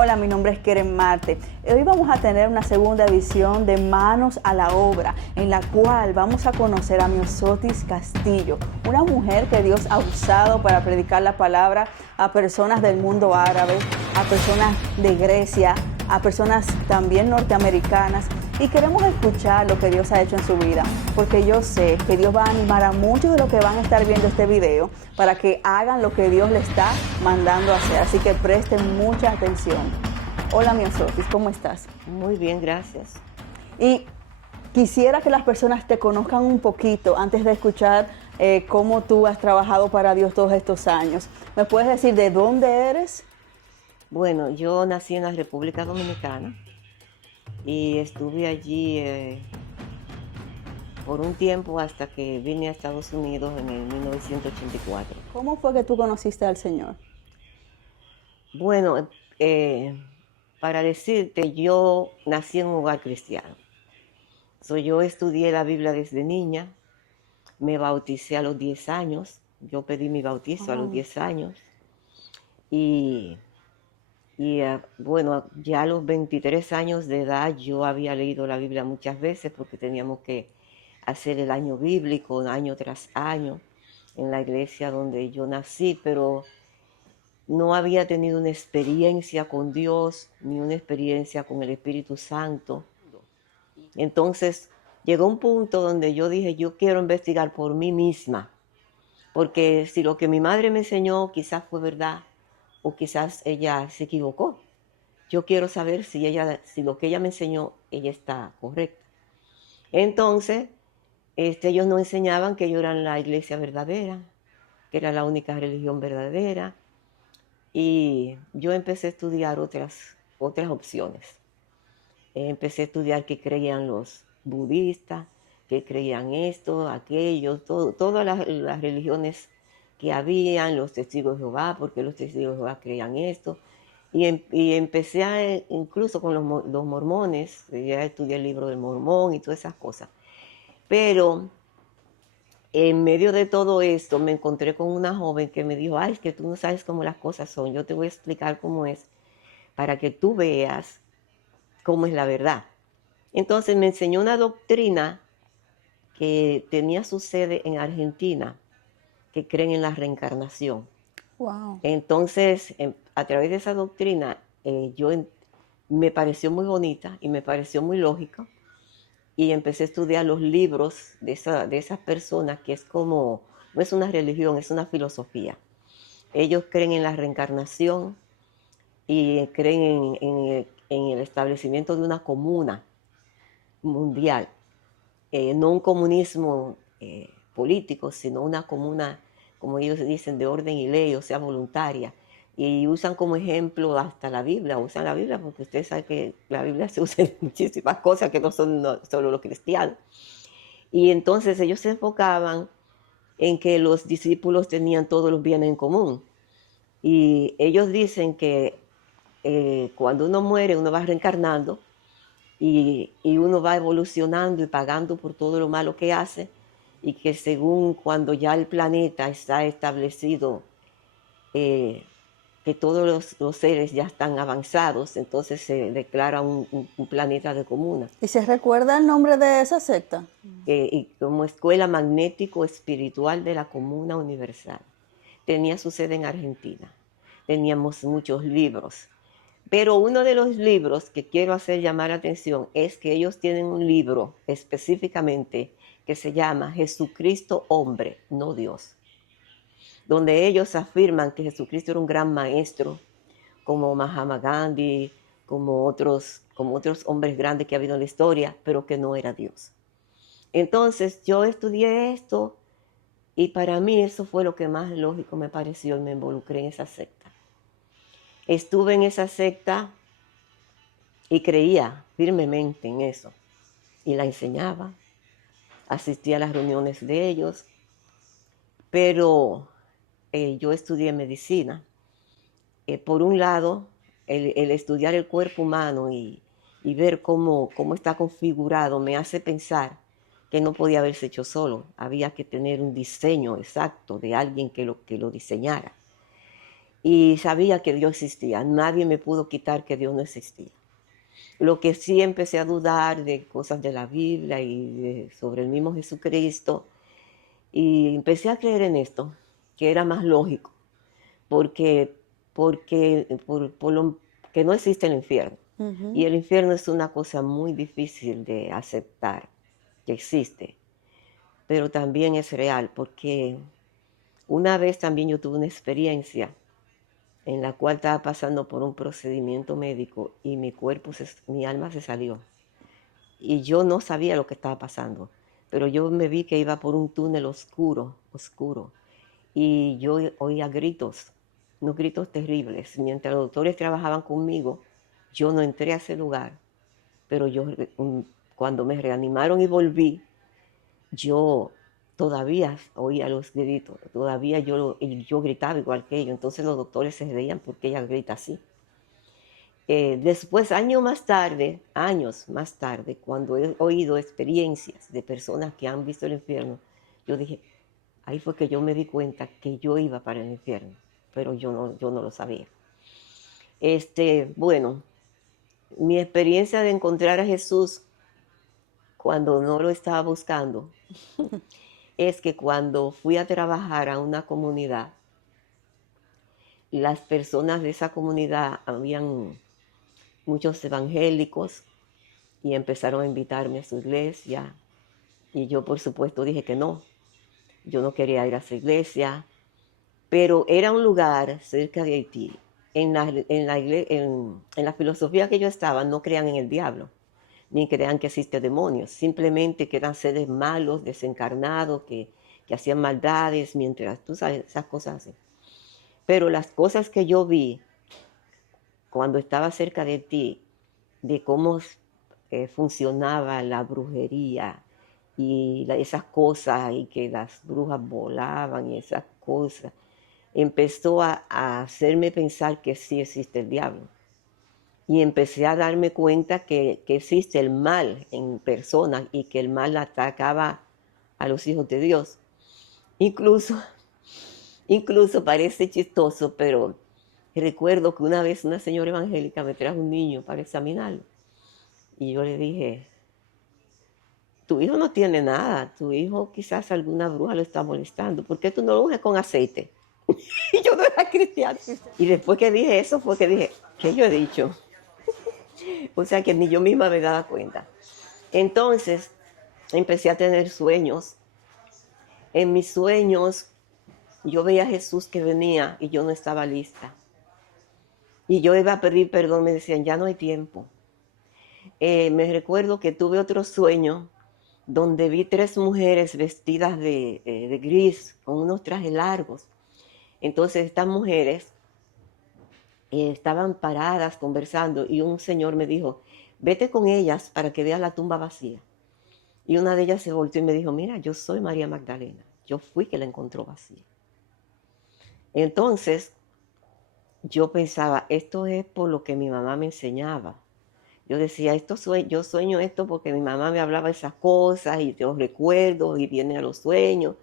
Hola, mi nombre es Keren Marte. Hoy vamos a tener una segunda edición de Manos a la Obra, en la cual vamos a conocer a Myosotis Castillo, una mujer que Dios ha usado para predicar la palabra a personas del mundo árabe, a personas de Grecia, a personas también norteamericanas, y queremos escuchar lo que Dios ha hecho en su vida, porque yo sé que Dios va a animar a muchos de los que van a estar viendo este video para que hagan lo que Dios les está mandando a hacer, así que presten mucha atención. Hola, Myosotis, ¿cómo estás? Muy bien, gracias. Y quisiera que las personas te conozcan un poquito antes de escuchar cómo tú has trabajado para Dios todos estos años. ¿Me puedes decir de dónde eres? Bueno, yo nací en la República Dominicana y estuve allí por un tiempo hasta que vine a Estados Unidos en el 1984. ¿Cómo fue que tú conociste al Señor? Bueno, para decirte, yo nací en un hogar cristiano. Yo estudié la Biblia desde niña, me bauticé a los 10 años, yo pedí mi bautizo a los 10 años y bueno, ya a los 23 años de edad yo había leído la Biblia muchas veces porque teníamos que hacer el año bíblico año tras año en la iglesia donde yo nací, pero no había tenido una experiencia con Dios ni una experiencia con el Espíritu Santo. Entonces llegó un punto donde yo dije, yo quiero investigar por mí misma, porque si lo que mi madre me enseñó quizás fue verdad o quizás ella se equivocó. Yo quiero saber si lo que ella me enseñó, ella está correcta. Entonces, ellos nos enseñaban que ellos eran la iglesia verdadera, que era la única religión verdadera. Y yo empecé a estudiar otras opciones. Empecé a estudiar que creían los budistas, que creían esto, aquello, todas las religiones que habían, los testigos de Jehová, porque los testigos de Jehová creían esto. Y empecé incluso con los mormones, ya estudié el libro del mormón y todas esas cosas. Pero en medio de todo esto me encontré con una joven que me dijo, ay, es que tú no sabes cómo las cosas son, yo te voy a explicar cómo es para que tú veas cómo es la verdad. Entonces me enseñó una doctrina que tenía su sede en Argentina, que creen en la reencarnación. Wow. Entonces, a través de esa doctrina, me pareció muy bonita y me pareció muy lógica. Y empecé a estudiar los libros de esas personas, que es como, no es una religión, es una filosofía. Ellos creen en la reencarnación y creen en el establecimiento de una comuna mundial. No un comunismo político, sino una comuna, como ellos dicen, de orden y ley, o sea, voluntaria. Y usan como ejemplo hasta la Biblia, usan la Biblia porque ustedes saben que la Biblia se usa en muchísimas cosas que no son solo los cristianos. Y entonces ellos se enfocaban en que los discípulos tenían todos los bienes en común. Y ellos dicen que cuando uno muere, uno va reencarnando y uno va evolucionando y pagando por todo lo malo que hace, y que según cuando ya el planeta está establecido, que todos los seres ya están avanzados, entonces se declara un planeta de comunas. ¿Y se recuerda el nombre de esa secta? Y como escuela magnético espiritual de la Comuna Universal. Tenía su sede en Argentina. Teníamos muchos libros. Pero uno de los libros que quiero hacer llamar la atención es que ellos tienen un libro específicamente que se llama Jesucristo Hombre, no Dios, donde ellos afirman que Jesucristo era un gran maestro, como Mahatma Gandhi, como otros hombres grandes que ha habido en la historia, pero que no era Dios. Entonces yo estudié esto y para mí eso fue lo que más lógico me pareció y me involucré en esa secta. Estuve en esa secta y creía firmemente en eso y la enseñaba, asistía a las reuniones de ellos, pero yo estudié medicina. Por un lado, el estudiar el cuerpo humano y ver cómo está configurado me hace pensar que no podía haberse hecho solo, había que tener un diseño exacto de alguien que lo diseñara. y sabía que Dios existía. Nadie me pudo quitar que Dios no existía. Lo que sí empecé a dudar de cosas de la Biblia y sobre el mismo Jesucristo, y empecé a creer en esto, que era más lógico, porque, por lo que no existe el infierno. Y el infierno es una cosa muy difícil de aceptar, que existe, pero también es real, porque una vez también yo tuve una experiencia en la cual estaba pasando por un procedimiento médico y mi alma se salió. Y yo no sabía lo que estaba pasando, pero yo me vi que iba por un túnel oscuro, oscuro, y yo oía gritos, unos gritos terribles. Mientras los doctores trabajaban conmigo, yo no entré a ese lugar, pero cuando me reanimaron y volví, yo todavía oía los gritos, todavía y yo gritaba igual que ellos. Entonces los doctores se reían porque ella grita así. Después, años más tarde, cuando he oído experiencias de personas que han visto el infierno, yo dije, ahí fue que yo me di cuenta que yo iba para el infierno, pero yo no lo sabía. Bueno, mi experiencia de encontrar a Jesús cuando no lo estaba buscando es que cuando fui a trabajar a una comunidad, las personas de esa comunidad, habían muchos evangélicos y empezaron a invitarme a su iglesia, y yo por supuesto dije que no, yo no quería ir a esa iglesia, pero era un lugar cerca de Haití. En la filosofía que yo estaba no crean en el diablo, ni crean que existen demonios, simplemente que eran seres malos, desencarnados, que hacían maldades, mientras tú sabes, esas cosas así. Pero las cosas que yo vi cuando estaba cerca de ti, de cómo funcionaba la brujería y esas cosas, y que las brujas volaban y esas cosas, empezó a hacerme pensar que sí existe el diablo. Y empecé a darme cuenta que existe el mal en personas y que el mal atacaba a los hijos de Dios. Incluso parece chistoso, pero recuerdo que una vez una señora evangélica me trajo un niño para examinarlo. Y yo le dije, tu hijo no tiene nada, tu hijo quizás alguna bruja lo está molestando, ¿por qué tú no lo unges con aceite? Y yo no era cristiana. Y después que dije eso fue que dije, ¿qué yo he dicho? O sea que ni yo misma me daba cuenta. Entonces empecé a tener sueños. En mis sueños yo veía a Jesús que venía y yo no estaba lista. Y yo iba a pedir perdón, me decían, ya no hay tiempo. Me recuerdo que tuve otro sueño donde vi 3 mujeres vestidas de gris, con unos trajes largos. Entonces estas mujeres estaban paradas conversando y un señor me dijo, vete con ellas para que veas la tumba vacía. Y una de ellas se volteó y me dijo, mira, yo soy María Magdalena, yo fui que la encontró vacía. Entonces yo pensaba, esto es por lo que mi mamá me enseñaba. Yo decía, yo sueño esto porque mi mamá me hablaba esas cosas y los recuerdos y vienen a los sueños.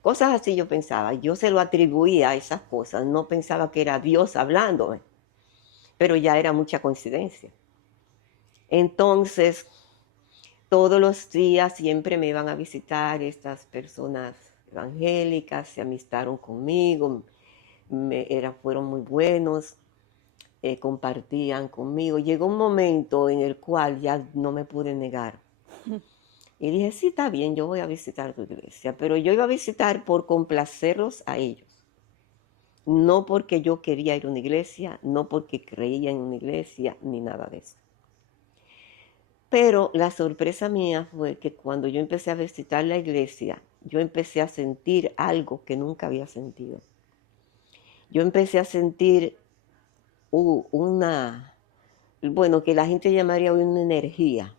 Cosas así yo pensaba. Yo se lo atribuía a esas cosas. No pensaba que era Dios hablándome, pero ya era mucha coincidencia. Entonces, todos los días siempre me iban a visitar estas personas evangélicas, se amistaron conmigo, fueron muy buenos. Compartían conmigo. Llegó un momento en el cual ya no me pude negar. Y dije, sí, está bien, yo voy a visitar tu iglesia, pero yo iba a visitar por complacerlos a ellos. No porque yo quería ir a una iglesia, no porque creía en una iglesia, ni nada de eso. Pero la sorpresa mía fue que cuando yo empecé a visitar la iglesia, yo empecé a sentir algo que nunca había sentido. Yo empecé a sentir que la gente llamaría una energía,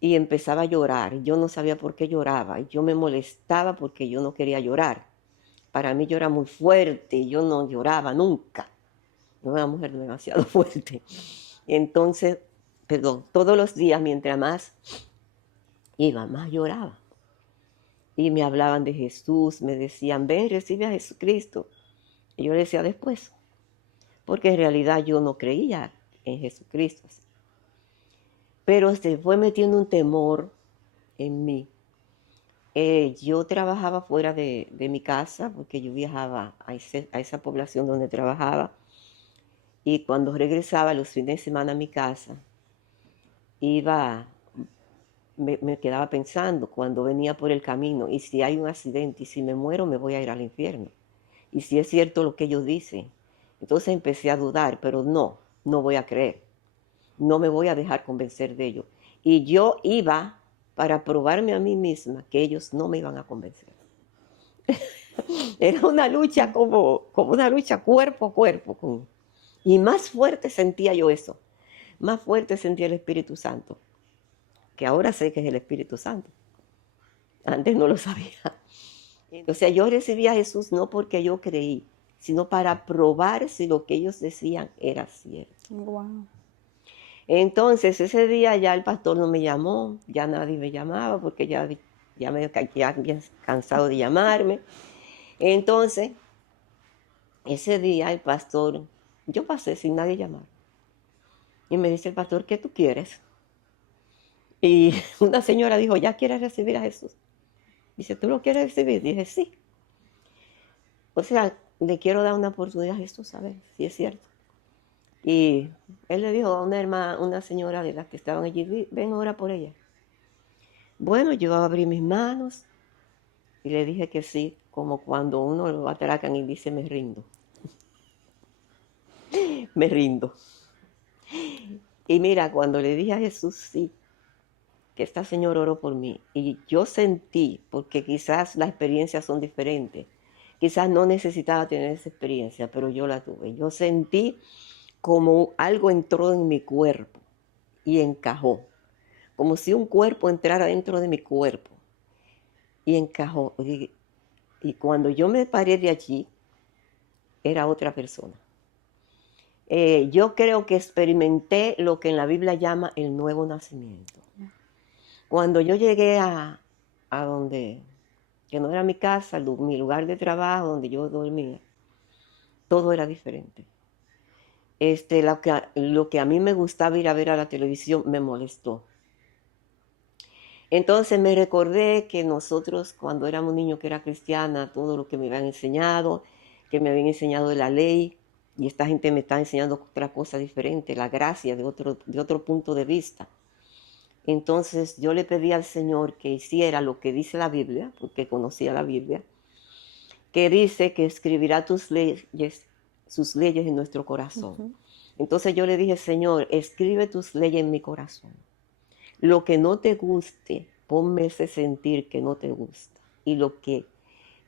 y empezaba a llorar. Yo no sabía por qué lloraba, yo me molestaba porque yo no quería llorar. Para mí yo era muy fuerte, yo no lloraba nunca, yo era una mujer demasiado fuerte. Entonces, todos los días mientras más iba, más lloraba. Y me hablaban de Jesús, me decían, ven, recibe a Jesucristo. Y yo le decía después, porque en realidad yo no creía en Jesucristo. Pero se fue metiendo un temor en mí. Yo trabajaba fuera de mi casa, porque yo viajaba a esa población donde trabajaba, y cuando regresaba los fines de semana a mi casa, me quedaba pensando cuando venía por el camino, y si hay un accidente, y si me muero, me voy a ir al infierno. Y si es cierto lo que ellos dicen. Entonces empecé a dudar, pero no voy a creer. No me voy a dejar convencer de ellos. Y yo iba para probarme a mí misma que ellos no me iban a convencer. Era una lucha como una lucha cuerpo a cuerpo. Y más fuerte sentía yo eso. Más fuerte sentía el Espíritu Santo. Que ahora sé que es el Espíritu Santo. Antes no lo sabía. O sea, yo recibí a Jesús no porque yo creí, sino para probar si lo que ellos decían era cierto. Wow. Entonces, ese día ya el pastor no me llamó, ya nadie me llamaba porque ya había cansado de llamarme. Entonces, ese día el pastor, yo pasé sin nadie llamar. Y me dice el pastor, ¿qué tú quieres? Y una señora dijo, ¿ya quieres recibir a Jesús? Dice, ¿tú lo quieres recibir? Dije, sí. O sea, le quiero dar una oportunidad a Jesús, a ver si es cierto. Y él le dijo a una señora de las que estaban allí, ven, ora por ella. Bueno, yo abrí mis manos y le dije que sí, como cuando uno lo atracan y dice, me rindo. Me rindo. Y mira, cuando le dije a Jesús sí, que esta señora oró por mí, y yo sentí, porque quizás las experiencias son diferentes, quizás no necesitaba tener esa experiencia, pero yo la tuve. Yo sentí como algo entró en mi cuerpo y encajó, como si un cuerpo entrara dentro de mi cuerpo y encajó. Y cuando yo me paré de allí, era otra persona. Yo creo que experimenté lo que en la Biblia llama el nuevo nacimiento. Cuando yo llegué a donde, que no era mi casa, mi lugar de trabajo, donde yo dormía, todo era diferente. Lo que a mí me gustaba ir a ver a la televisión me molestó. Entonces me recordé que nosotros cuando éramos niños, que era cristiana, todo lo que me habían enseñado, de la ley, y esta gente me está enseñando otra cosa diferente, la gracia de otro punto de vista. Entonces yo le pedí al Señor que hiciera lo que dice la Biblia, porque conocía la Biblia, que dice que escribirá sus leyes en nuestro corazón. Uh-huh. Entonces yo le dije, Señor, escribe tus leyes en mi corazón. Lo que no te guste, ponme ese sentir que no te gusta. Y lo que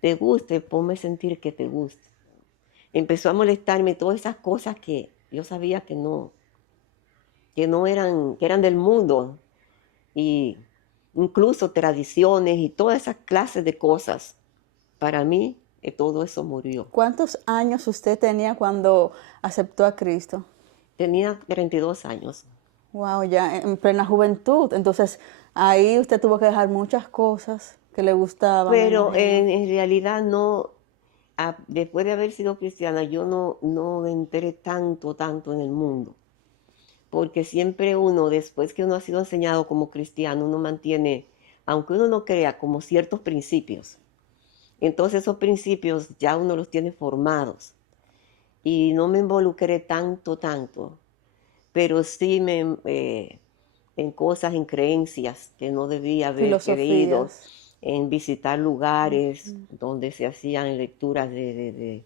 te guste, ponme sentir que te gusta. Empezó a molestarme todas esas cosas que yo sabía que eran del mundo. Y incluso tradiciones y todas esas clases de cosas. Para mí, todo eso murió. ¿Cuántos años usted tenía cuando aceptó a Cristo? Tenía 32 años. Wow, ya en plena juventud. Entonces, ahí usted tuvo que dejar muchas cosas que le gustaban. Pero en realidad no, después de haber sido cristiana, yo no entré tanto en el mundo. Porque siempre después que uno ha sido enseñado como cristiano, uno mantiene, aunque uno no crea, como ciertos principios. Entonces esos principios ya uno los tiene formados. Y no me involucré tanto, pero sí en cosas, en creencias que no debía haber creído, en visitar lugares donde se hacían lecturas de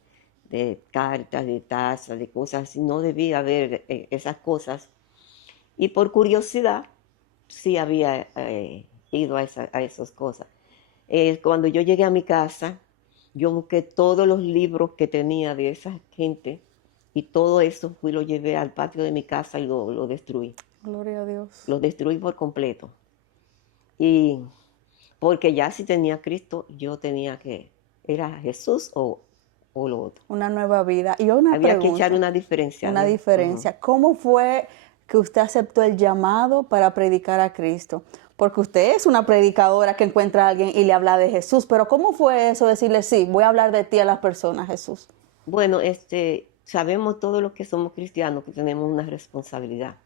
cartas, de tazas, de cosas así. No debía haber esas cosas. Y por curiosidad, sí había ido a esas cosas. Cuando yo llegué a mi casa, yo busqué todos los libros que tenía de esa gente y todo eso lo llevé al patio de mi casa y lo destruí. Gloria a Dios. Lo destruí por completo. Y porque ya si tenía Cristo, yo tenía que, ¿era Jesús o lo otro? Una nueva vida. Y una Había pregunta, que echar una diferencia. Una diferencia. Uh-huh. ¿Cómo fue que usted aceptó el llamado para predicar a Cristo? Porque usted es una predicadora que encuentra a alguien y le habla de Jesús, pero ¿cómo fue eso decirle, sí, voy a hablar de ti a las personas, Jesús? Bueno, sabemos todos los que somos cristianos que tenemos una responsabilidad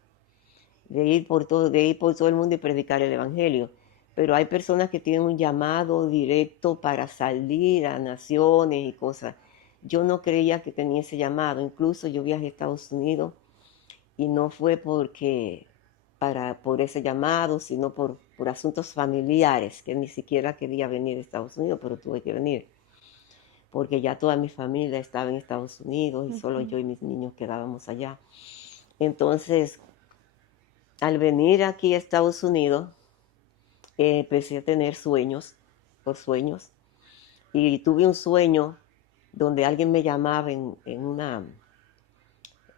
de ir por todo el mundo y predicar el evangelio. Pero hay personas que tienen un llamado directo para salir a naciones y cosas. Yo no creía que tenía ese llamado. Incluso yo viajé a Estados Unidos y no fue por ese llamado, sino por asuntos familiares, que ni siquiera quería venir a Estados Unidos, pero tuve que venir, porque ya toda mi familia estaba en Estados Unidos y solo yo y mis niños quedábamos allá. Entonces, al venir aquí a Estados Unidos, empecé a tener sueños, y tuve un sueño donde alguien me llamaba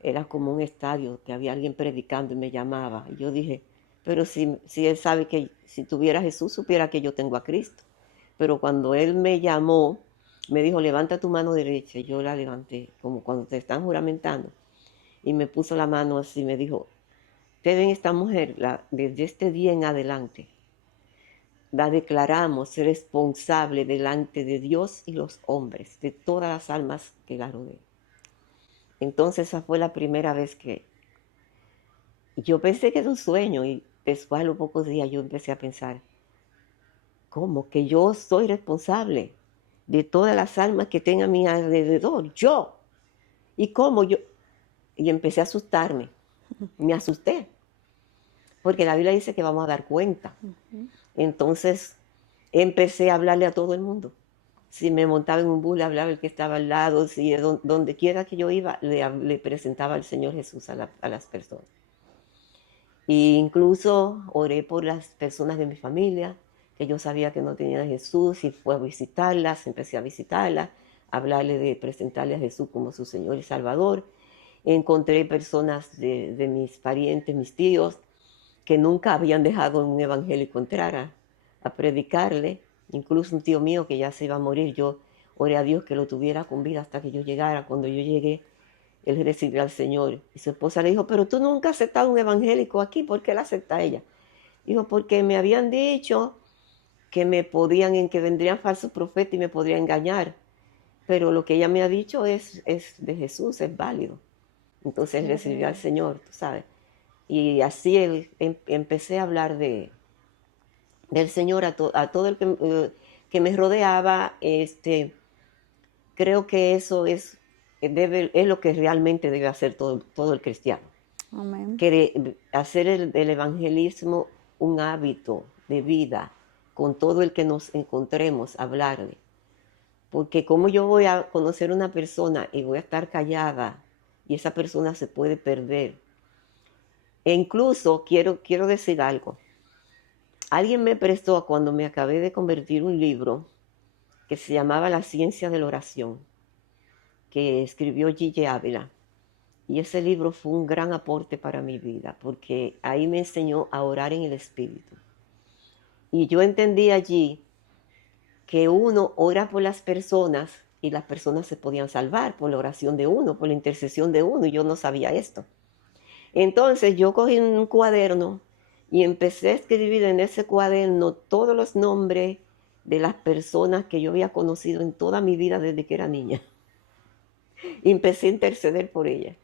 era como un estadio, que había alguien predicando y me llamaba. Y yo dije, pero si él sabe que si tuviera Jesús, supiera que yo tengo a Cristo. Pero cuando él me llamó, me dijo, levanta tu mano derecha. Y yo la levanté, como cuando te están juramentando. Y me puso la mano así, me dijo, te ven esta mujer, desde este día en adelante, la declaramos responsable delante de Dios y los hombres, de todas las almas que la rodean. Entonces esa fue la primera vez que yo pensé que era un sueño, y después a los pocos días yo empecé a pensar, ¿cómo que yo soy responsable de todas las almas que tengo a mi alrededor? Yo. ¿Y cómo yo? Y empecé a asustarme. Me asusté. Porque la Biblia dice que vamos a dar cuenta. Entonces empecé a hablarle a todo el mundo. Si me montaba en un bus, le hablaba el que estaba al lado. Si donde quiera que yo iba, le presentaba al Señor Jesús a las personas. E incluso oré por las personas de mi familia, que yo sabía que no tenían a Jesús, y fue a visitarlas, empecé a visitarlas, presentarle a Jesús como su Señor y Salvador. Encontré personas de mis parientes, mis tíos, que nunca habían dejado un evangélico entrar a predicarle. Incluso un tío mío que ya se iba a morir, yo oré a Dios que lo tuviera con vida hasta que yo llegara. Cuando yo llegué, él recibió al Señor. Y su esposa le dijo, pero tú nunca has aceptado un evangélico aquí, ¿por qué la acepta ella? Dijo, porque me habían dicho que que vendrían falsos profetas y me podrían engañar. Pero lo que ella me ha dicho es de Jesús, es válido. Entonces él recibió al Señor, tú sabes. Y así empecé a hablar del Señor a todo el que me rodeaba. Creo que eso es lo que realmente debe hacer todo el cristiano. Amén. Hacer el evangelismo un hábito de vida, con todo el que nos encontremos, hablarle. Porque como yo voy a conocer una persona y voy a estar callada, y esa persona se puede perder. E incluso quiero decir algo. Alguien me prestó, cuando me acabé de convertir, un libro que se llamaba La ciencia de la oración, que escribió Gigi Ávila. Y ese libro fue un gran aporte para mi vida, porque ahí me enseñó a orar en el Espíritu. Y yo entendí allí que uno ora por las personas y las personas se podían salvar por la oración de uno, por la intercesión de uno, y yo no sabía esto. Entonces yo cogí un cuaderno y empecé a escribir en ese cuaderno todos los nombres de las personas que yo había conocido en toda mi vida desde que era niña. Y empecé a interceder por ellas.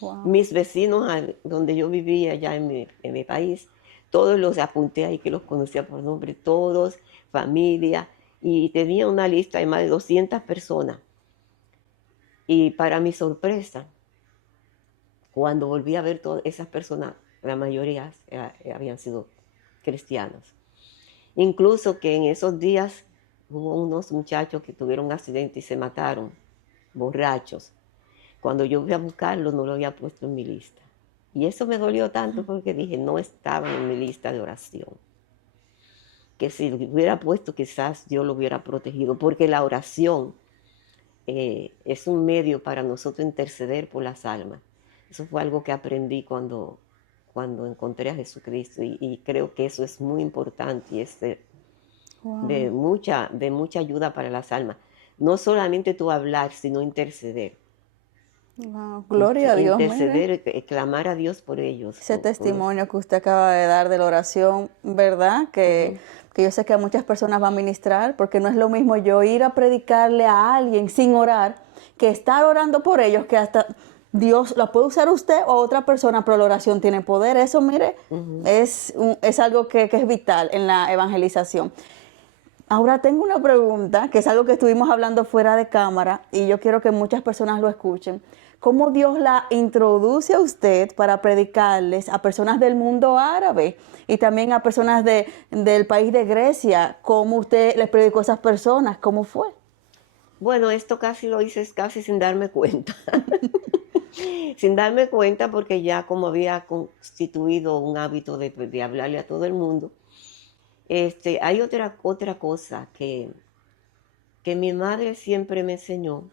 Wow. Mis vecinos, donde yo vivía allá en mi país, todos los apunté ahí, que los conocía por nombre, todos, familia, y tenía una lista de más de 200 personas. Y para mi sorpresa, cuando volví a ver todas esas personas, la mayoría habían sido cristianos. Incluso que en esos días hubo unos muchachos que tuvieron un accidente y se mataron, borrachos. Cuando yo fui a buscarlo, no lo había puesto en mi lista. Y eso me dolió tanto, porque dije, no estaban en mi lista de oración. Que si lo hubiera puesto, quizás Dios lo hubiera protegido, porque la oración es un medio para nosotros interceder por las almas. Eso fue algo que aprendí cuando encontré a Jesucristo, y creo que eso es muy importante y es de mucha ayuda para las almas. No solamente tú hablar, sino interceder. Wow, gloria a Dios. Interceder, clamar a Dios por ellos. Ese testimonio que usted acaba de dar de la oración, ¿verdad? Que yo sé que a muchas personas va a ministrar, porque no es lo mismo yo ir a predicarle a alguien sin orar que estar orando por ellos, que hasta Dios la puede usar usted o otra persona, pero la oración tiene poder. Eso, mire, es algo que es vital en la evangelización. Ahora tengo una pregunta, que es algo que estuvimos hablando fuera de cámara y yo quiero que muchas personas lo escuchen. ¿Cómo Dios la introduce a usted para predicarles a personas del mundo árabe y también a personas del país de Grecia? ¿Cómo usted les predicó a esas personas? ¿Cómo fue? Bueno, esto casi lo hice casi sin darme cuenta. Sin darme cuenta, porque ya como había constituido un hábito de hablarle a todo el mundo. Hay otra cosa que mi madre siempre me enseñó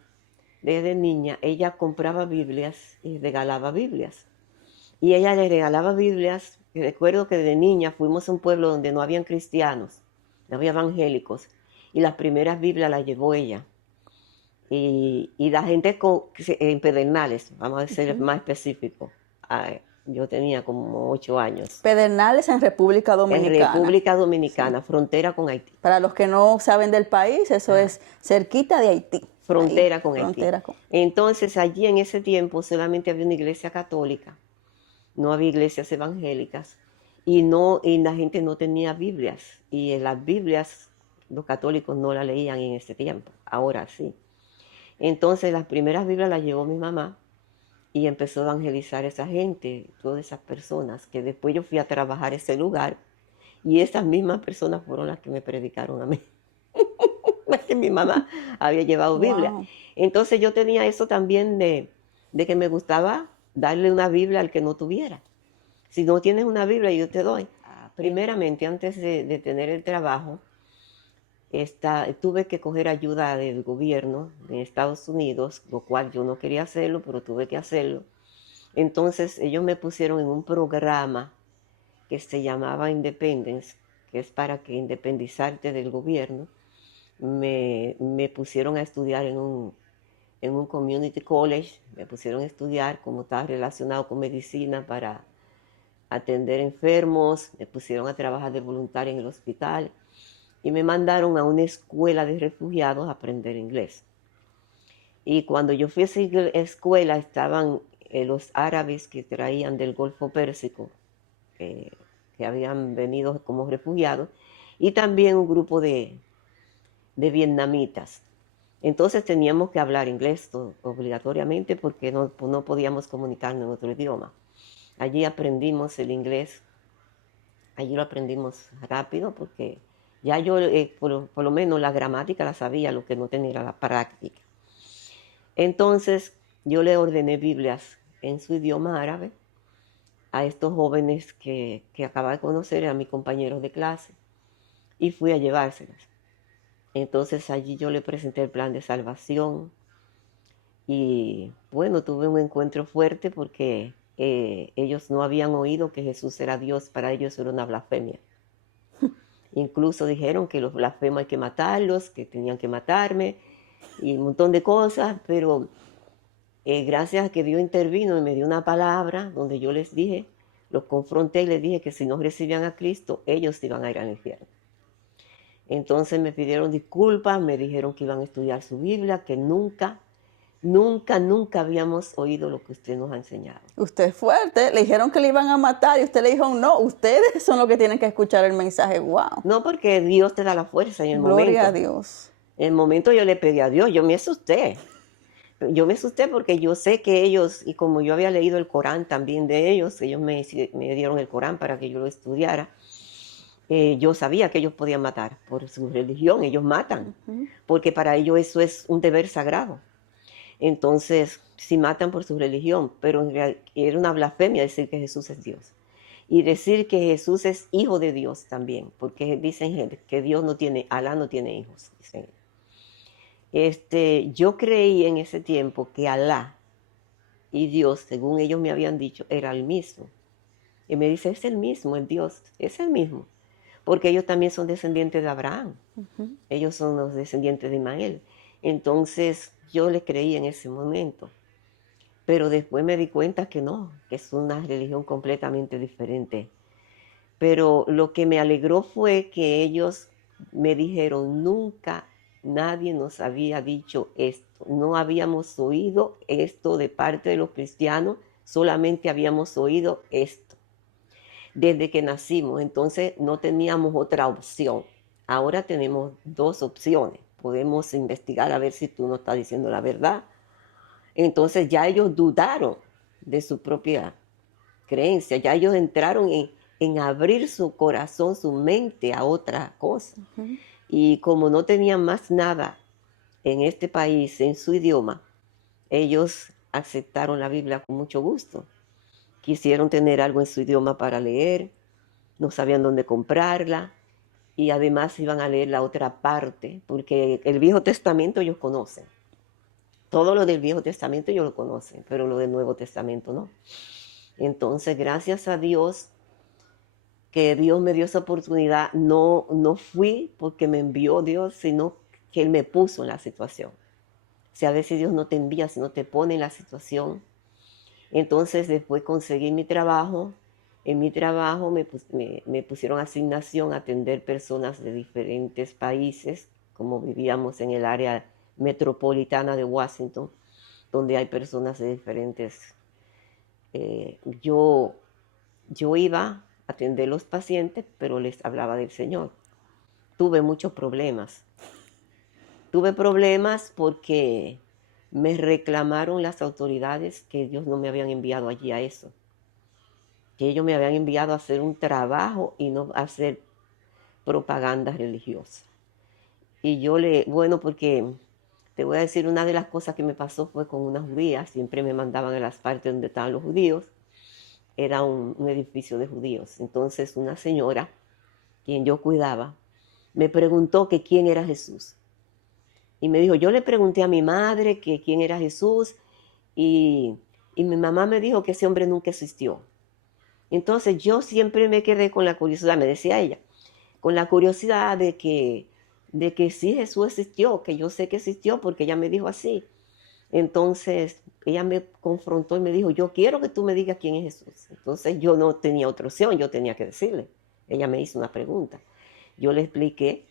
desde niña. Ella compraba Biblias y regalaba Biblias. Y ella le regalaba Biblias. Y recuerdo que de niña fuimos a un pueblo donde no habían cristianos, no había evangélicos. Y las primeras Biblias las llevó ella. Y la gente en Pedernales, vamos a ser más específico. Yo tenía como 8 años. Pedernales en República Dominicana. En República Dominicana, sí. Frontera con Haití. Para los que no saben del país, eso es cerquita de Haití. Frontera ahí, con frontera Haití. Con... Entonces, allí en ese tiempo solamente había una iglesia católica, no había iglesias evangélicas, y la gente no tenía Biblias. Y en las Biblias los católicos no la leían en ese tiempo, ahora sí. Entonces, las primeras Biblias las llevó mi mamá y empezó a evangelizar a esa gente, todas esas personas, que después yo fui a trabajar a ese lugar y esas mismas personas fueron las que me predicaron a mí. Que mi mamá había llevado Biblia. Wow. Entonces yo tenía eso también de que me gustaba darle una Biblia al que no tuviera. Si no tienes una Biblia, yo te doy. Primeramente, antes de tener el trabajo, tuve que coger ayuda del gobierno de Estados Unidos, lo cual yo no quería hacerlo, pero tuve que hacerlo. Entonces ellos me pusieron en un programa que se llamaba Independence, que es para que independizarte del gobierno. Me pusieron a estudiar en un community college, me pusieron a estudiar como estaba relacionado con medicina para atender enfermos, me pusieron a trabajar de voluntaria en el hospital y me mandaron a una escuela de refugiados a aprender inglés. Y cuando yo fui a esa escuela estaban los árabes que traían del Golfo Pérsico, que habían venido como refugiados, y también un grupo de vietnamitas. Entonces teníamos que hablar inglés obligatoriamente porque no podíamos comunicarnos en otro idioma. Allí aprendimos el inglés, allí lo aprendimos rápido porque ya yo por lo menos la gramática la sabía, lo que no tenía era la práctica. Entonces yo le ordené Biblias en su idioma árabe a estos jóvenes que acababa de conocer, eran mis compañeros de clase, y fui a llevárselas. Entonces allí yo le presenté el plan de salvación y bueno, tuve un encuentro fuerte porque ellos no habían oído que Jesús era Dios, para ellos era una blasfemia. Incluso dijeron que los blasfemos hay que matarlos, que tenían que matarme y un montón de cosas, pero gracias a que Dios intervino y me dio una palabra donde yo les dije, los confronté y les dije que si no recibían a Cristo, ellos iban a ir al infierno. Entonces me pidieron disculpas, me dijeron que iban a estudiar su Biblia, que nunca habíamos oído lo que usted nos ha enseñado. Usted es fuerte, le dijeron que le iban a matar y usted le dijo, no, ustedes son los que tienen que escuchar el mensaje, wow. No, porque Dios te da la fuerza en el momento. Gloria a Dios. En el momento yo le pedí a Dios, yo me asusté. Yo me asusté porque yo sé que ellos, y como yo había leído el Corán también de ellos me dieron el Corán para que yo lo estudiara. Yo sabía que ellos podían matar por su religión, ellos matan, porque para ellos eso es un deber sagrado. Entonces, si matan por su religión, pero en realidad era una blasfemia decir que Jesús es Dios. Y decir que Jesús es hijo de Dios también, porque dicen que Dios no tiene, Alá no tiene hijos. Dicen. Yo creí en ese tiempo que Alá y Dios, según ellos me habían dicho, era el mismo. Y me dice, es el mismo, el Dios, es el mismo. Porque ellos también son descendientes de Abraham. Ellos son los descendientes de Ismael. Entonces yo le creí en ese momento. Pero después me di cuenta que no, que es una religión completamente diferente. Pero lo que me alegró fue que ellos me dijeron, nunca Nadie nos había dicho esto. No habíamos oído esto de parte de los cristianos, solamente habíamos oído esto desde que nacimos. Entonces no teníamos otra opción. Ahora tenemos dos opciones. Podemos investigar a ver si tú no estás diciendo la verdad. Entonces ya ellos dudaron de su propia creencia, ya ellos entraron en abrir su corazón, su mente a otra cosa. Y como no tenían más nada en este país, en su idioma, ellos aceptaron la Biblia con mucho gusto. Quisieron tener algo en su idioma para leer, no sabían dónde comprarla y además iban a leer la otra parte, porque el Viejo Testamento ellos conocen. Todo lo del Viejo Testamento ellos lo conocen, pero lo del Nuevo Testamento no. Entonces, gracias a Dios, que Dios me dio esa oportunidad. No fui porque me envió Dios, sino que Él me puso en la situación. O sea, a veces Dios no te envía, sino te pone en la situación. Entonces, después conseguí mi trabajo. En mi trabajo me pusieron asignación a atender personas de diferentes países, como vivíamos en el área metropolitana de Washington, donde hay personas de diferentes. Yo iba a atender los pacientes, pero les hablaba del Señor. Tuve muchos problemas. Tuve problemas porque me reclamaron las autoridades que Dios no me habían enviado allí a eso. Que ellos me habían enviado a hacer un trabajo y no a hacer propaganda religiosa. Y yo porque te voy a decir, una de las cosas que me pasó fue con una judía. Siempre me mandaban a las partes donde estaban los judíos. Era un edificio de judíos. Entonces una señora, quien yo cuidaba, me preguntó que quién era Jesús. Y me dijo, yo le pregunté a mi madre que quién era Jesús y mi mamá me dijo que ese hombre nunca existió. Entonces yo siempre me quedé con la curiosidad, me decía ella, con la curiosidad de que sí Jesús existió, que yo sé que existió porque ella me dijo así. Entonces ella me confrontó y me dijo, yo quiero que tú me digas quién es Jesús. Entonces yo no tenía otra opción, yo tenía que decirle. Ella me hizo una pregunta. Yo le expliqué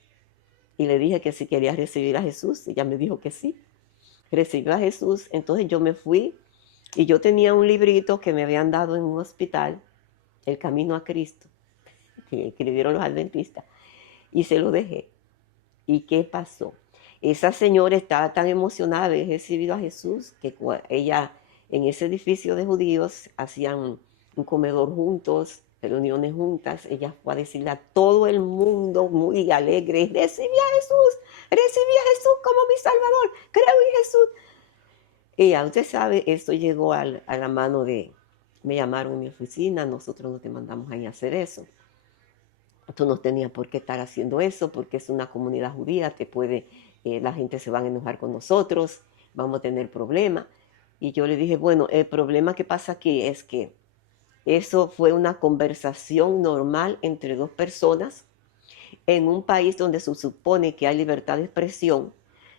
y le dije que si quería recibir a Jesús. Ella me dijo que sí. Recibió a Jesús. Entonces yo me fui y yo tenía un librito que me habían dado en un hospital, El Camino a Cristo, que escribieron los adventistas, y se lo dejé. ¿Y qué pasó? Esa señora estaba tan emocionada de haber recibido a Jesús que ella en ese edificio de judíos hacían un comedor juntos, reuniones juntas. Ella fue a decirle a todo el mundo muy alegre, recibí a Jesús como mi Salvador, creo en Jesús. Y ya usted sabe, esto llegó a la mano me llamaron en mi oficina, nosotros no te mandamos ahí a hacer eso. Tú no tenías por qué estar haciendo eso, porque es una comunidad judía, la gente se va a enojar con nosotros, vamos a tener problemas. Y yo le dije, bueno, el problema que pasa aquí es que eso fue una conversación normal entre dos personas en un país donde se supone que hay libertad de expresión.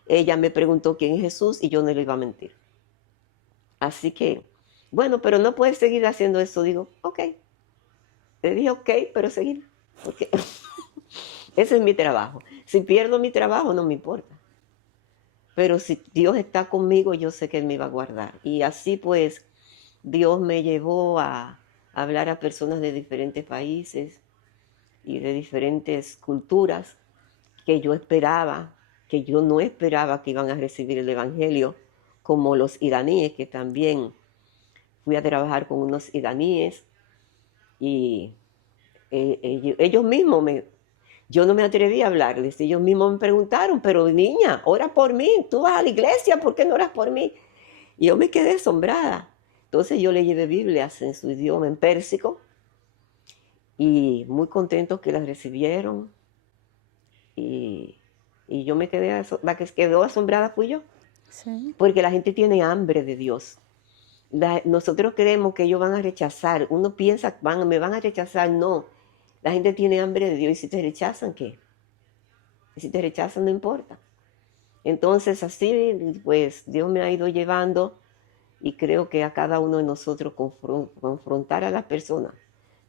Ella me preguntó quién es Jesús y yo no le iba a mentir. Así que, bueno, pero no puedes seguir haciendo eso. Digo, ok. Le dije, ok, pero seguir. Porque ese es mi trabajo. Si pierdo mi trabajo, no me importa. Pero si Dios está conmigo, yo sé que Él me va a guardar. Y así pues, Dios me llevó a hablar a personas de diferentes países y de diferentes culturas que yo no esperaba que iban a recibir el Evangelio, como los iraníes, que también fui a trabajar con unos iraníes y ellos mismos yo no me atreví a hablarles, ellos mismos me preguntaron, pero niña, ora por mí, tú vas a la iglesia, ¿por qué no oras por mí? Y yo me quedé asombrada. Entonces yo le llevé Biblias en su idioma, en pérsico, y muy contentos que las recibieron. Y yo me quedé, la que quedó asombrada fui yo. Sí. Porque la gente tiene hambre de Dios. Nosotros creemos que ellos van a rechazar. Uno piensa, me van a rechazar. No, la gente tiene hambre de Dios. ¿Y si te rechazan qué? Y si te rechazan no importa. Entonces así pues Dios me ha ido llevando y creo que a cada uno de nosotros confrontar a la persona.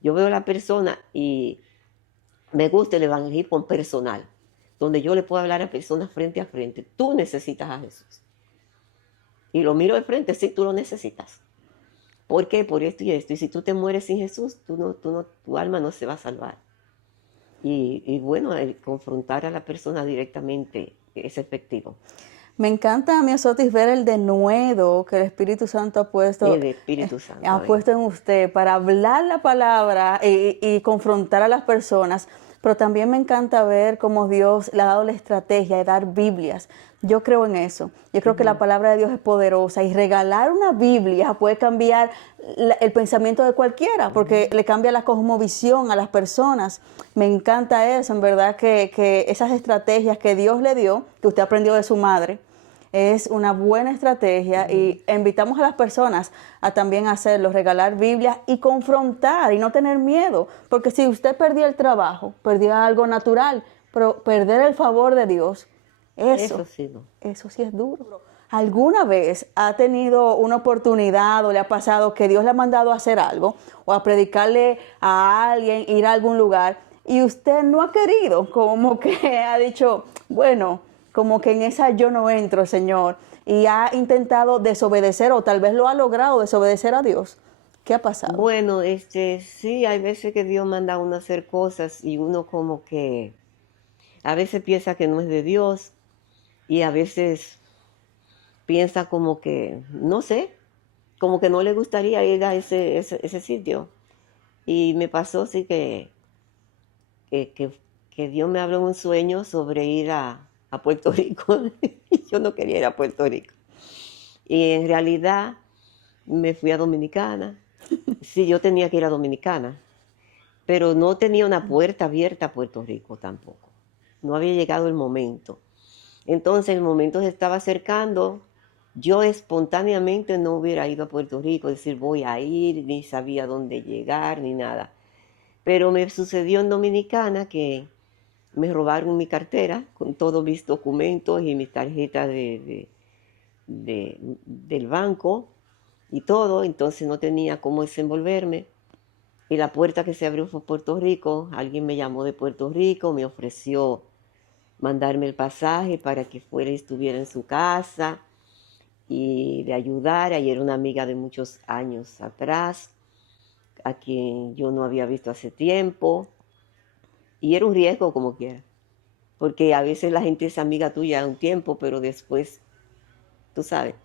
Yo veo a la persona y me gusta el evangelismo personal, donde yo le puedo hablar a personas frente a frente. Tú necesitas a Jesús. Y lo miro de frente, sí, tú lo necesitas. ¿Por qué? Por esto y esto. Y si tú te mueres sin Jesús, tu alma no se va a salvar. Y bueno, el confrontar a la persona directamente es efectivo. Me encanta, mi Osotis, ver el denuedo que el Espíritu Santo El Espíritu Santo. ha puesto en usted para hablar la palabra y confrontar a las personas. Pero también me encanta ver cómo Dios le ha dado la estrategia de dar Biblias. Yo creo en eso. Yo creo que la palabra de Dios es poderosa y regalar una Biblia puede cambiar el pensamiento de cualquiera porque le cambia la cosmovisión a las personas. Me encanta eso, en verdad, que esas estrategias que Dios le dio, que usted aprendió de su madre, es una buena estrategia y invitamos a las personas a también hacerlo, regalar Biblias y confrontar y no tener miedo, porque si usted perdió el trabajo, perdió algo natural, pero perder el favor de Dios, eso sí es duro. ¿Alguna vez ha tenido una oportunidad o le ha pasado que Dios le ha mandado a hacer algo o a predicarle a alguien, ir a algún lugar y usted no ha querido, como que ha dicho, bueno, como que en esa yo no entro, Señor, y ha intentado desobedecer o tal vez lo ha logrado desobedecer a Dios? ¿Qué ha pasado? Bueno, sí, hay veces que Dios manda a uno a hacer cosas y uno como que a veces piensa que no es de Dios y a veces piensa como que, no sé, como que no le gustaría ir a ese sitio. Y me pasó sí que Dios me habló en un sueño sobre ir a Puerto Rico. Yo no quería ir a Puerto Rico. Y en realidad me fui a Dominicana. Sí, yo tenía que ir a Dominicana, pero no tenía una puerta abierta a Puerto Rico tampoco. No había llegado el momento. Entonces el momento se estaba acercando. Yo espontáneamente no hubiera ido a Puerto Rico, es decir, voy a ir, ni sabía dónde llegar, ni nada. Pero me sucedió en Dominicana que me robaron mi cartera con todos mis documentos y mis tarjetas del banco y todo, entonces no tenía cómo desenvolverme. Y la puerta que se abrió fue Puerto Rico. Alguien me llamó de Puerto Rico, me ofreció mandarme el pasaje para que fuera y estuviera en su casa y de ayudar. Ella era una amiga de muchos años atrás, a quien yo no había visto hace tiempo. Y era un riesgo como quiera, porque a veces la gente es amiga tuya un tiempo, pero después, tú sabes.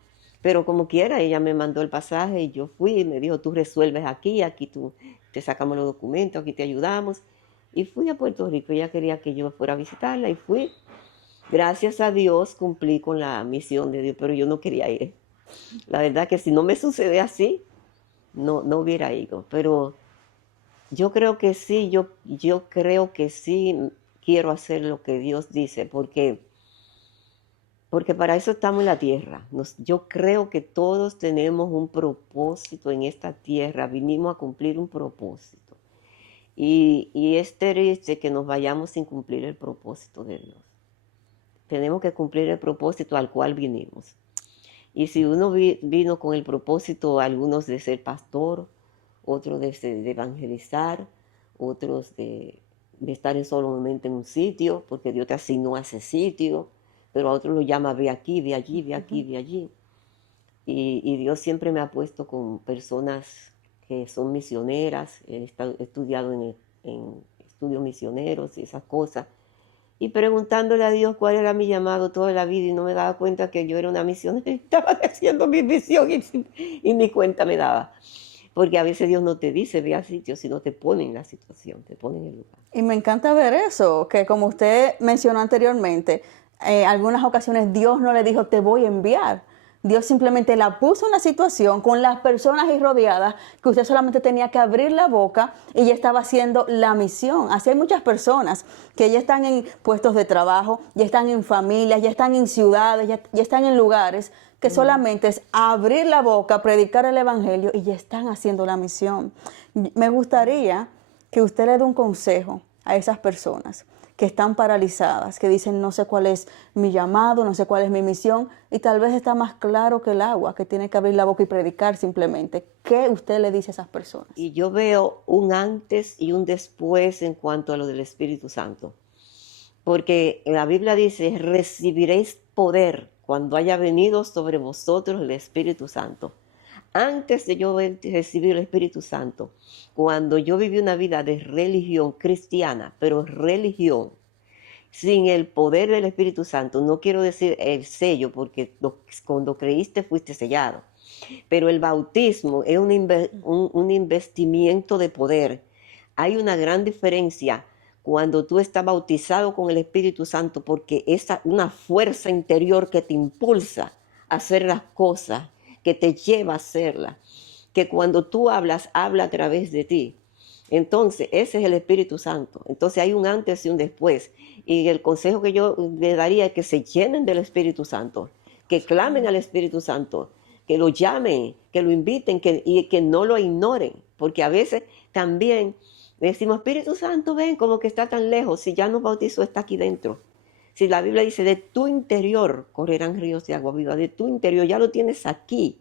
Pero como quiera, ella me mandó el pasaje y yo fui y me dijo, tú resuelves aquí tú te sacamos los documentos, aquí te ayudamos. Y fui a Puerto Rico, ella quería que yo fuera a visitarla y fui. Gracias a Dios cumplí con la misión de Dios, pero yo no quería ir. La verdad que si no me sucede así, no hubiera ido. Pero yo creo que sí, yo creo que sí quiero hacer lo que Dios dice, porque para eso estamos en la tierra. Yo creo que todos tenemos un propósito en esta tierra, vinimos a cumplir un propósito. Y es triste que nos vayamos sin cumplir el propósito de Dios. Tenemos que cumplir el propósito al cual vinimos. Y si uno vino con el propósito, algunos de ser pastor, otros de evangelizar, otros de estar solamente en un sitio, porque Dios te asignó a ese sitio, pero a otros lo llama ve aquí, ve allí, ve aquí, ve allí. Y Dios siempre me ha puesto con personas que son misioneras, he estudiado en estudios misioneros y esas cosas, y preguntándole a Dios cuál era mi llamado toda la vida y no me daba cuenta que yo era una misionera, estaba haciendo mi misión y ni cuenta me daba. Porque a veces Dios no te dice ve al sitio, sino te pone en la situación, te pone en el lugar. Y me encanta ver eso, que como usted mencionó anteriormente, algunas ocasiones Dios no le dijo te voy a enviar. Dios simplemente la puso en la situación con las personas ahí rodeadas, que usted solamente tenía que abrir la boca y ya estaba haciendo la misión. Así hay muchas personas que ya están en puestos de trabajo, ya están en familias, ya están en ciudades, ya están en lugares que solamente es abrir la boca, predicar el evangelio y ya están haciendo la misión. Me gustaría que usted le dé un consejo a esas personas que están paralizadas, que dicen no sé cuál es mi llamado, no sé cuál es mi misión y tal vez está más claro que el agua, que tiene que abrir la boca y predicar simplemente. ¿Qué usted le dice a esas personas? Y yo veo un antes y un después en cuanto a lo del Espíritu Santo. Porque la Biblia dice, recibiréis poder cuando haya venido sobre vosotros el Espíritu Santo. Antes de yo recibir el Espíritu Santo, cuando yo viví una vida de religión cristiana, pero religión, sin el poder del Espíritu Santo, no quiero decir el sello, porque cuando creíste fuiste sellado, pero el bautismo es un investimiento de poder. Hay una gran diferencia cuando tú estás bautizado con el Espíritu Santo, porque es una fuerza interior que te impulsa a hacer las cosas, que te lleva a hacerlas, que cuando tú hablas, habla a través de ti. Entonces, ese es el Espíritu Santo. Entonces hay un antes y un después. Y el consejo que yo le daría es que se llenen del Espíritu Santo, que clamen al Espíritu Santo, que lo llamen, que lo inviten y que no lo ignoren. Porque a veces también decimos, Espíritu Santo, ven, como que está tan lejos. Si ya nos bautizó, está aquí dentro. Si la Biblia dice, de tu interior correrán ríos de agua viva, de tu interior, ya lo tienes aquí.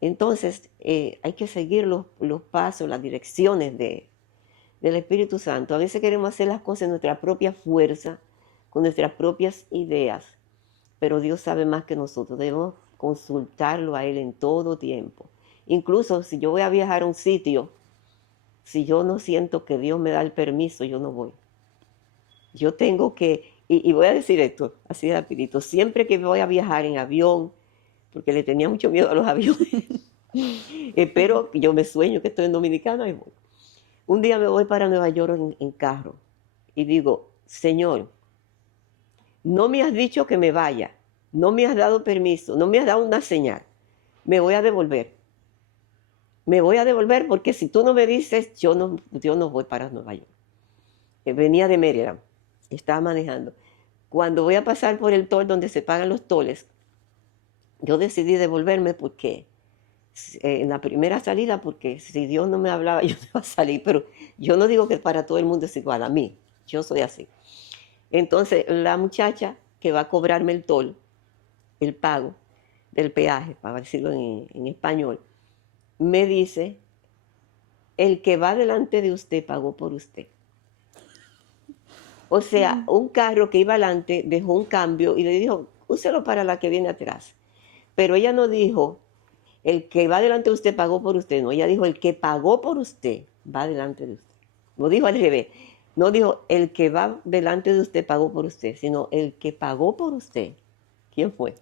Entonces, hay que seguir los pasos, las direcciones del Espíritu Santo. A veces queremos hacer las cosas en nuestra propia fuerza, con nuestras propias ideas, pero Dios sabe más que nosotros. Debemos consultarlo a Él en todo tiempo. Incluso si yo voy a viajar a un sitio, si yo no siento que Dios me da el permiso, yo no voy. Yo tengo que, y voy a decir esto, así de rapidito, siempre que voy a viajar en avión, porque le tenía mucho miedo a los aviones, pero yo me sueño que estoy en Dominicana y voy. Un día me voy para Nueva York en carro y digo, Señor, no me has dicho que me vaya, no me has dado permiso, no me has dado una señal, me voy a devolver. Me voy a devolver porque si tú no me dices, yo no voy para Nueva York. Venía de Maryland, estaba manejando. Cuando voy a pasar por el toll donde se pagan los tolles, yo decidí devolverme porque en la primera salida, porque si Dios no me hablaba, yo no iba a salir, pero yo no digo que para todo el mundo es igual a mí, yo soy así. Entonces, la muchacha que va a cobrarme el toll, el pago del peaje, para decirlo en español, me dice, el que va delante de usted pagó por usted. O sea, un carro que iba adelante dejó un cambio y le dijo, úselo para la que viene atrás. Pero ella no dijo, el que va delante de usted pagó por usted. No, ella dijo, el que pagó por usted va delante de usted. No dijo al revés. No dijo, el que va delante de usted pagó por usted, sino el que pagó por usted. ¿Quién fue?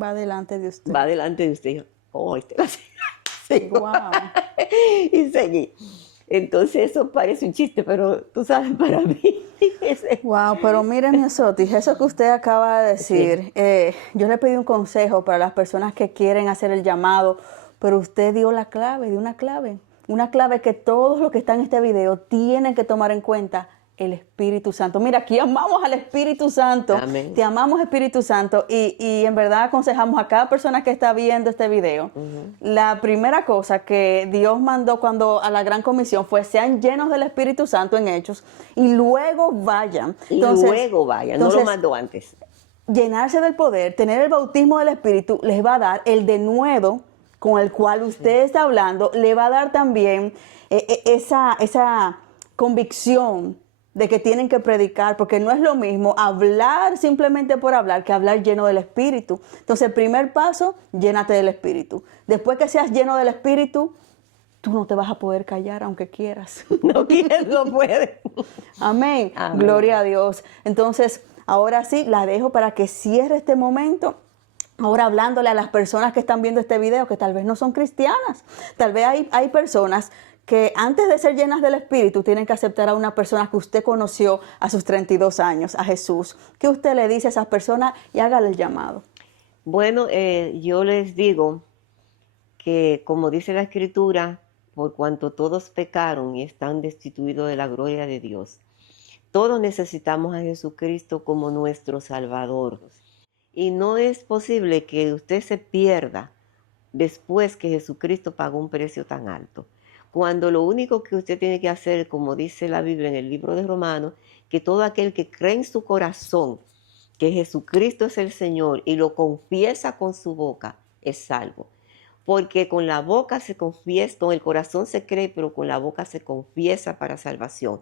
Va delante de usted. Va delante de usted. Oh, este va a ser. Sí. Wow. Y seguí. Entonces eso parece un chiste, pero tú sabes, para mí. Wow, pero mire, mi Ozotis, eso que usted acaba de decir, sí. Yo le pedí un consejo para las personas que quieren hacer el llamado, pero usted dio la clave, dio una clave que todos los que están en este video tienen que tomar en cuenta. El Espíritu Santo. Mira, aquí amamos al Espíritu Santo. Amén. Te amamos, Espíritu Santo. Y en verdad aconsejamos a cada persona que está viendo este video. La primera cosa que Dios mandó cuando a la Gran Comisión fue sean llenos del Espíritu Santo en Hechos y luego vayan. Entonces, no lo mandó antes. Llenarse del poder, tener el bautismo del Espíritu, les va a dar el denuedo con el cual usted está hablando, le va a dar también esa convicción de que tienen que predicar, porque no es lo mismo hablar simplemente por hablar que hablar lleno del Espíritu. Entonces, el primer paso, llénate del Espíritu. Después que seas lleno del Espíritu, tú no te vas a poder callar aunque quieras. No quieres, no puedes. Amén. Amén. Gloria a Dios. Entonces, ahora sí, la dejo para que cierre este momento. Ahora hablándole a las personas que están viendo este video, que tal vez no son cristianas. Tal vez hay personas que antes de ser llenas del Espíritu tienen que aceptar a una persona que usted conoció a sus 32 años, a Jesús. ¿Qué usted le dice a esas personas? Y hágale el llamado. Bueno, yo les digo que, como dice la Escritura, por cuanto todos pecaron y están destituidos de la gloria de Dios, todos necesitamos a Jesucristo como nuestro Salvador. Y no es posible que usted se pierda después que Jesucristo pagó un precio tan alto. Cuando lo único que usted tiene que hacer, como dice la Biblia en el libro de Romanos, que todo aquel que cree en su corazón que Jesucristo es el Señor y lo confiesa con su boca, es salvo. Porque con la boca se confiesa, con el corazón se cree, pero con la boca se confiesa para salvación.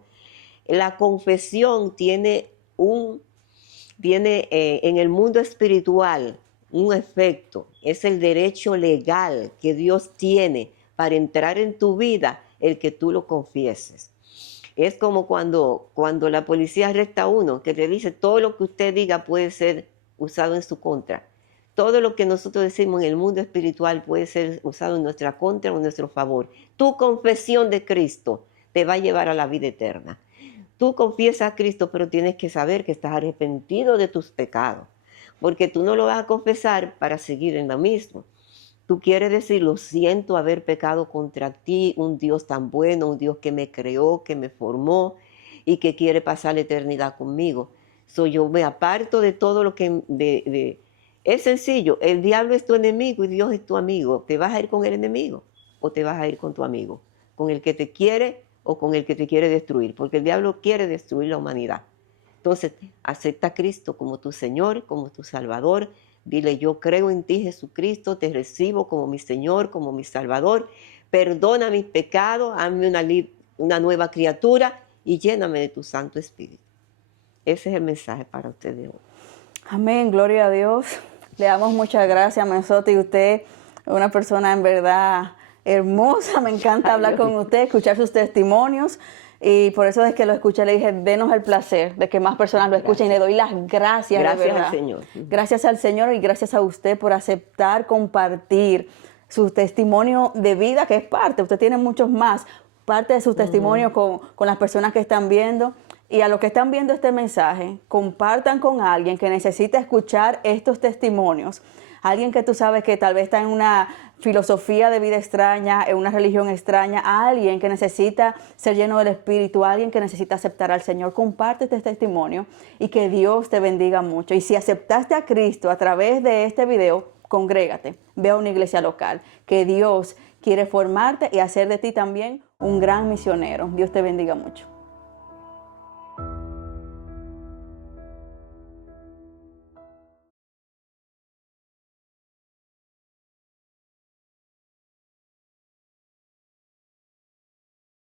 La confesión tiene en el mundo espiritual un efecto. Es el derecho legal que Dios tiene para entrar en tu vida, el que tú lo confieses. Es como cuando la policía arresta a uno, que te dice todo lo que usted diga puede ser usado en su contra. Todo lo que nosotros decimos en el mundo espiritual puede ser usado en nuestra contra o en nuestro favor. Tu confesión de Cristo te va a llevar a la vida eterna. Tú confiesas a Cristo, pero tienes que saber que estás arrepentido de tus pecados, porque tú no lo vas a confesar para seguir en lo mismo. Tú quieres decir, lo siento haber pecado contra ti, un Dios tan bueno, un Dios que me creó, que me formó y que quiere pasar la eternidad conmigo. Yo me aparto de todo lo que... Es sencillo, el diablo es tu enemigo y Dios es tu amigo. ¿Te vas a ir con el enemigo o te vas a ir con tu amigo? ¿Con el que te quiere o con el que te quiere destruir? Porque el diablo quiere destruir la humanidad. Entonces, acepta a Cristo como tu Señor, como tu Salvador. Dile, yo creo en ti, Jesucristo, te recibo como mi Señor, como mi Salvador. Perdona mis pecados, hazme una nueva criatura y lléname de tu Santo Espíritu. Ese es el mensaje para ustedes hoy. Amén, gloria a Dios. Le damos muchas gracias, Menzotti. Usted es una persona en verdad hermosa. Me encanta hablar con usted, escuchar sus testimonios. Y por eso es que lo escuché, le dije, denos el placer de que más personas lo escuchen. Y le doy las gracias. Gracias al Señor. Gracias al Señor y gracias a usted por aceptar compartir su testimonio de vida, que es parte. Usted tiene muchos más, parte de su testimonio con las personas que están viendo. Y a los que están viendo este mensaje, compartan con alguien que necesita escuchar estos testimonios. Alguien que tú sabes que tal vez está en una filosofía de vida extraña, en una religión extraña, alguien que necesita ser lleno del Espíritu, alguien que necesita aceptar al Señor. Comparte este testimonio y que Dios te bendiga mucho. Y si aceptaste a Cristo a través de este video, congrégate, ve a una iglesia local, que Dios quiere formarte y hacer de ti también un gran misionero. Dios te bendiga mucho.